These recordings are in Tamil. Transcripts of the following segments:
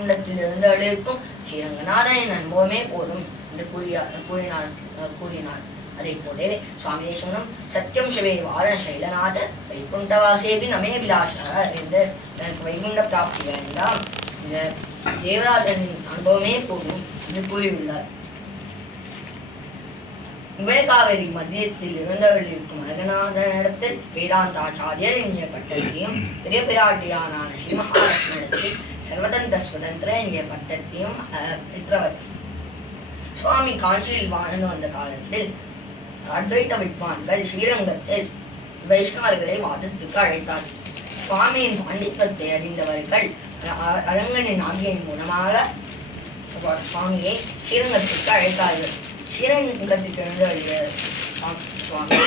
உள்ளத்திலிருந்து அழைக்கும் ஸ்ரீரங்கநாதனின் அனுபவமே போதும் என்று கூறினார். அதே போலவே சுவாமி தேசிகனும் சத்தியம் சிவே வாரண சைலநாத வைகுண்டவாசேபி நமே விலாச என்று எனக்கு வைகுண்ட பிராப்தி வேண்டாம், இந்த தேவராஜனின் அனுபவமே போதும் என்று கூறியுள்ளார். உபயகாவேரி மத்தியத்தில் இருந்தவர்களிருக்கும் அழகநாதனிடத்தில் வேதாந்தாச்சாரியர் என்கிற பட்டத்தையும், பெரிய பிராட்டியானான ஸ்ரீ மகாலட்சுமிடத்தில் சர்வதந்திர சுதந்திர என்கிற பட்டத்தையும் பெற்றவர். சுவாமி காஞ்சியில் வாழ்ந்து வந்த காலத்தில் அத்வைத வித்வான்கள் ஸ்ரீரங்கத்தில் வைஷ்ணவர்களை வாதத்துக்கு அழைத்தார். சுவாமியின் பாண்டித்வத்தை அறிந்தவர்கள் அரங்கனின் ஆகியின் மூலமாக சுவாமியை ஸ்ரீரங்கத்திற்கு அழைத்தார்கள். ஸ்ரீரங்கத்திற்கு எழுந்த சுவாமி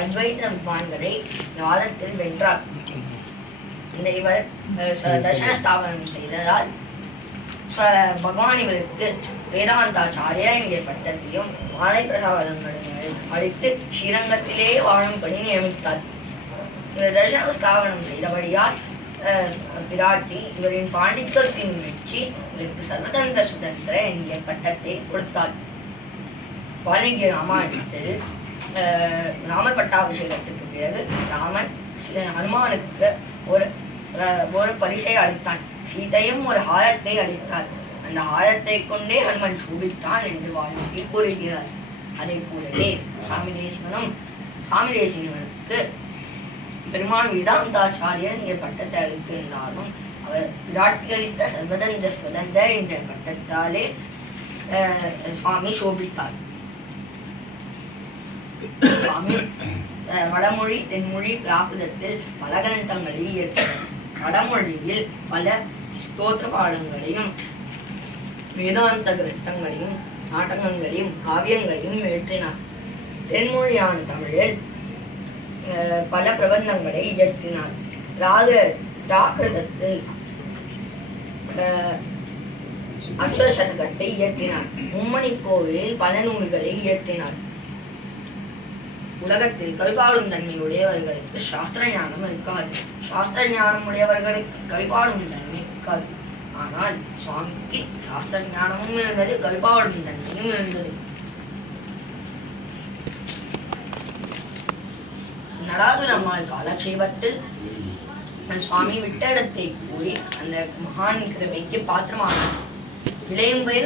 அத்வைத வித்வான்களை வாதத்தில் வென்றார். இவர் தர்சன ஸ்தாபனம் செய்ததால் பகவான் இவருக்கு வேதாந்தாச்சாரியா என்கிற பட்டத்தையும் மாலை பிரசாதங்களும் அளித்து ஸ்ரீரங்கத்திலே வாழும்படி நியமித்தார். இந்த தர்சன ஸ்தாபனம் செய்தபடியால் பிராட்டி இவரின் பாண்டித்வத்தின் மெச்சி இவருக்கு சர்வதந்திர சுதந்திர என்கிற பட்டத்தை கொடுத்தார். வால்மீகி ராமாயணத்தில் ராமர் பட்டாபிஷேகத்திற்கு பிறகு ராமன் ஹனுமானுக்கு ஒரு பரிசை அளித்தான். சீதையும் ஒரு ஹாரத்தை அளித்தார். அந்த ஹாரத்தை கொண்டே ஹனுமன் சூபித்தான் என்று வால்மீகி கூறுகிறார். அதே போலவே சுவாமி தேசிகனுக்கு பெருமான் வேதாந்தாச்சாரியர் என்ற பட்டத்தை அளித்திருந்தாலும் அவர் பிராட்டி அளித்த சர்வதந்திர சுதந்திர என்ற பட்டத்தாலே சுவாமி சோபித்தார். சுவாமி வடமொழி தென்மொழி பிராகிருதத்தில் பல கிரந்தங்களை இயற்றினார். வடமொழியில் பல ஸ்தோத்திர பாடங்களையும் வேதாந்த கிரந்தங்களையும் நாடகங்களையும் காவியங்களையும் இயற்றினார். தென்மொழியான தமிழில் பல பிரபந்தங்களை இயற்றினார். பிராகிருதத்தில் அக்ஷர சதகத்தை இயற்றினார். மும்மணி கோவிலில் பல நூல்களை இயற்றினார். உலகத்தில் கவிபாடும் தன்மை உடையவர்களுக்கு சாஸ்திர ஞானம் இருக்காது, சாஸ்திர ஞானம் உடையவர்களுக்கு கவிபாடும் தன்மை இருக்காது. ஆனால் சுவாமிக்கு சாஸ்திர ஞானமும் இருந்தது, கவிபாடும் தன்மையும் இருந்தது. நடாது நம்மால் காலக்ஷேபத்தில் சுவாமி விட்ட இடத்தை கூறி அந்த மகான் கிருபைக்கு பாத்திரமானார். விளையும் பயிர்